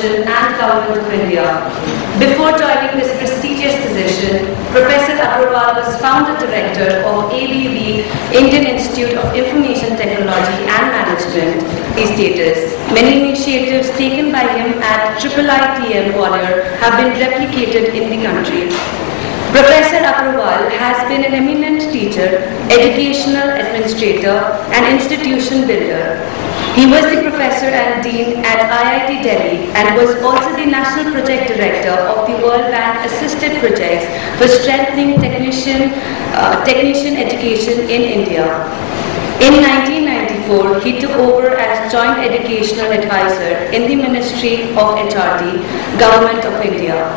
and Government of India. Before joining this prestigious position, Professor Agrawal was founder director of ABV, Indian Institute of Information Technology and Management, status. Many initiatives taken by him at IIITM Gwalior have been replicated in the country. Professor Agrawal has been an eminent teacher, educational administrator, and institution builder. He was the professor and dean at IIT Delhi and was also the national project director of the World Bank assisted projects for strengthening technician education in India. In 1994, he took over as Joint Educational Advisor in the Ministry of HRD, Government of India.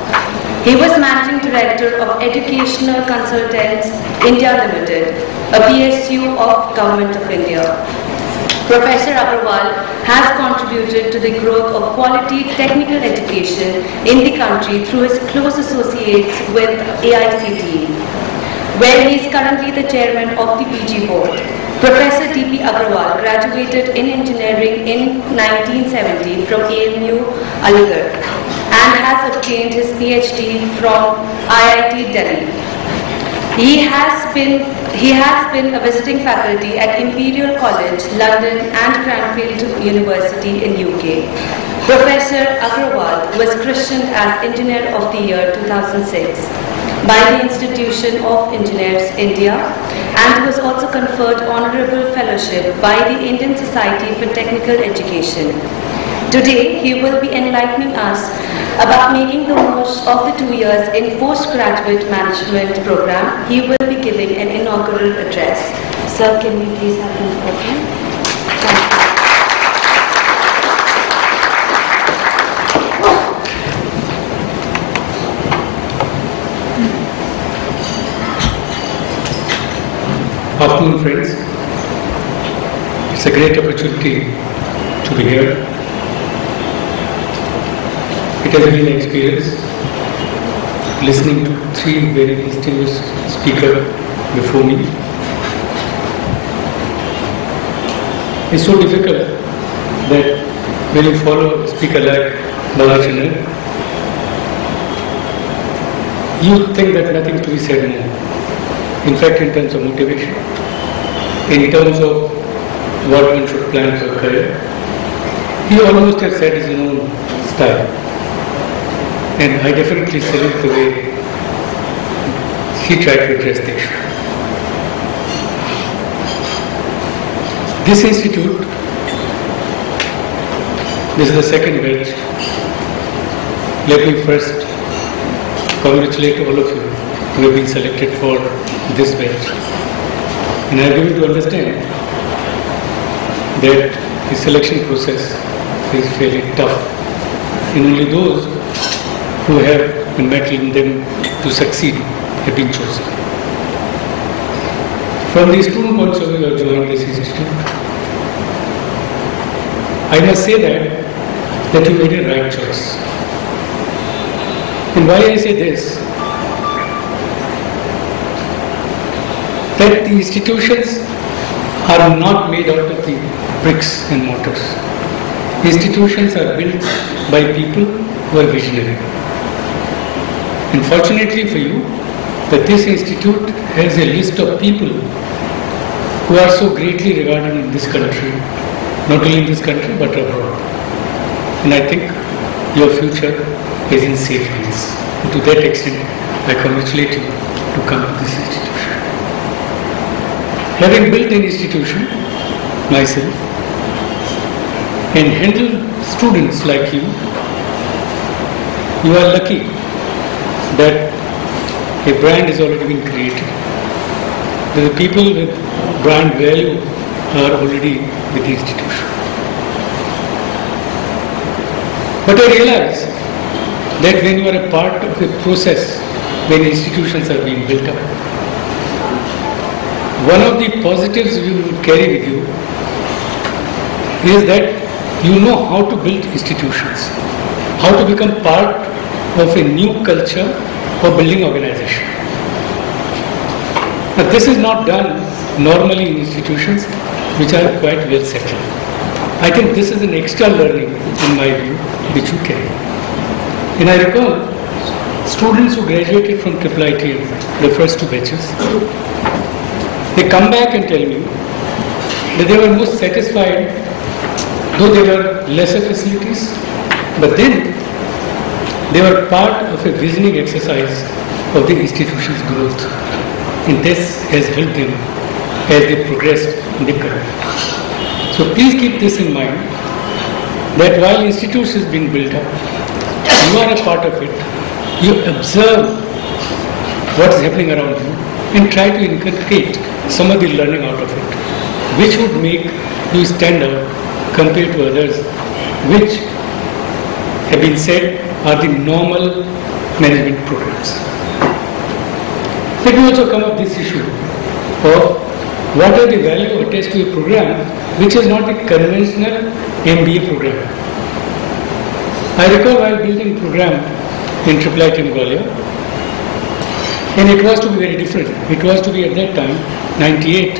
He was Managing Director of Educational Consultants India Limited, a PSU of Government of India. Professor Agrawal has contributed to the growth of quality technical education in the country through his close associates with IIITM, where he is currently the chairman of the PG board. Professor D.P Aggarwal graduated in engineering in 1970 from AMU Aligarh and has obtained his Ph.D. from IIT Delhi. He has been a visiting faculty at Imperial College, London and Cranfield University in UK. Professor Agrawal was christened as Engineer of the Year 2006 by the Institution of Engineers India and was also conferred Honorable Fellowship by the Indian Society for Technical Education. Today, he will be enlightening us about making the most of the 2 years in postgraduate management program. He will be giving an inaugural address. Sir, can we please have him open? Afternoon, friends. It's a great opportunity to be here. It has been an experience listening to three very distinguished speakers before me. It's so difficult that when you follow a speaker like Bala, you think that nothing to be said more. In fact, in terms of motivation, in terms of what one should plan for a career, he almost has said his own style. And I definitely salute the way he tried to address the issue. This institute, this is the second batch. Let me first congratulate all of you who have been selected for this batch. And I am given to understand that the selection process is fairly tough. And only those who have the mettle in them to succeed have been chosen. From the student points of view who have joined this institute, I must say that you made a right choice. And why I say this? That the institutions are not made out of the bricks and mortars. Institutions are built by people who are visionary. And fortunately for you, that this institute has a list of people who are so greatly regarded in this country, not only in this country but abroad. And I think your future is in safe hands. And to that extent, I congratulate you to come to this institution. Having built an institution myself and handle students like you, you are lucky that a brand has already been created. The people with brand value are already with the institution. But I realize that when you are a part of a process when institutions are being built up, one of the positives you will carry with you is that you know how to build institutions, how to become part of a new culture for building organization. Now, this is not done normally in institutions which are quite well settled. I think this is an extra learning, in my view, which you carry. And I recall students who graduated from IIITM, the first two batches, they come back and tell me that they were most satisfied, though there were lesser facilities, but then they were part of a visioning exercise of the institution's growth. And this has helped them as they progressed in their career. So please keep this in mind, that while institution is being built up, you are a part of it. You observe what is happening around you and try to inculcate some of the learning out of it, which would make you stand out compared to others, which have been said are the normal management programs. Let me also come up this issue of what are the value attached to a program which is not the conventional MBA program. I recall while building a program in IIITM Gwalior, and it was to be very different. It was to be at that time, 98,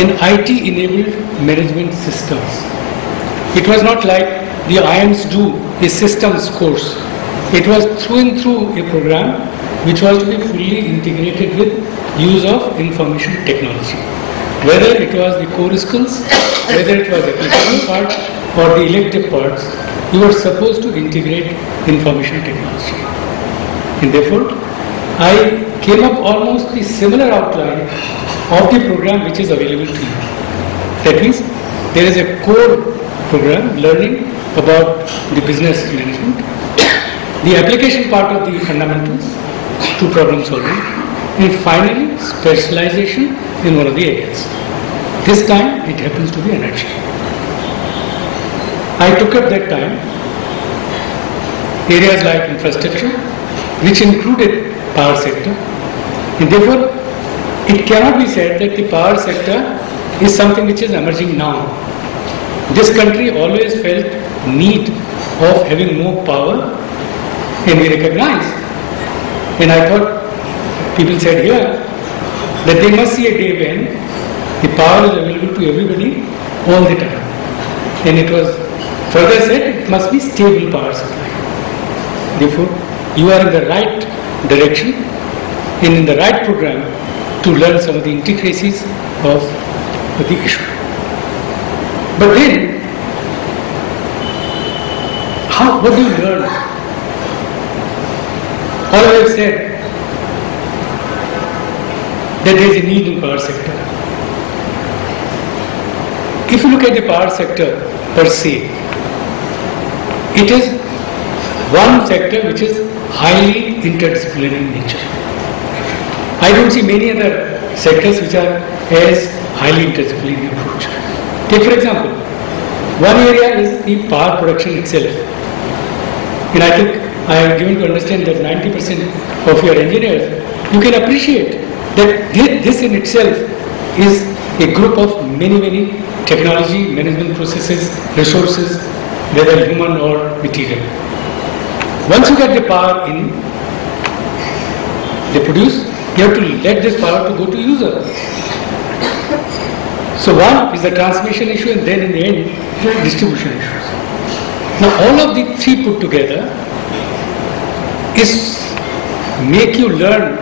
an IT-enabled management systems. It was not like the IIMs do a systems course. It was through and through a program which was to be fully integrated with use of information technology. Whether it was the core skills, whether it was the applicable part or the elective parts, you were supposed to integrate information technology. And therefore, I came up almost the similar outline of the program which is available to you. That means there is a core program learning about the business management, the application part of the fundamentals to problem solving, and finally specialization in one of the areas. This time it happens to be energy. I took up that time areas like infrastructure, which included power sector, and therefore it cannot be said that the power sector is something which is emerging now. This country always felt need of having more power, and we recognize, and I thought people said here that they must see a day when the power is available to everybody all the time, and it was further said it must be stable power supply. Therefore, you are in the right direction and in the right program to learn some of the intricacies of the issue. But then, what do you learn? All I have said that there is a need in power sector. If you look at the power sector per se, it is one sector which is highly interdisciplinary in nature. I don't see many other sectors which are as highly interdisciplinary approach. Take for example, one area is the power production itself. And I think I have given to understand that 90% of your engineers, you can appreciate that this in itself is a group of many technology, management processes, resources, whether human or material. Once you get the power in, they produce, you have to let this power to go to user. So one is the transmission issue, and then in the end, the distribution issues. Now all of the three put together is make you learn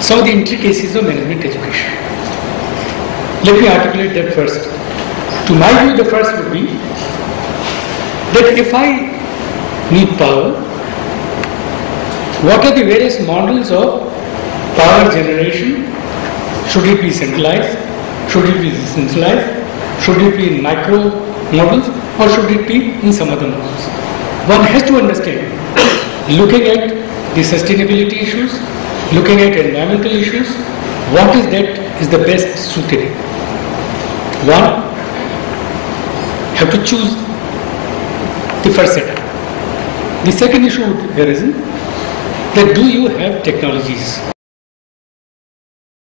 some of the intricacies of management education. Let me articulate that first. To my view, the first would be that if I need power, what are the various models of power generation? Should it be centralized? Should it be decentralized? Should it be in micro models? Or should it be in some other models? One has to understand, looking at the sustainability issues, looking at environmental issues, what is that is the best suited. One, have to choose the first setup. The second issue would arisen that do you have technologies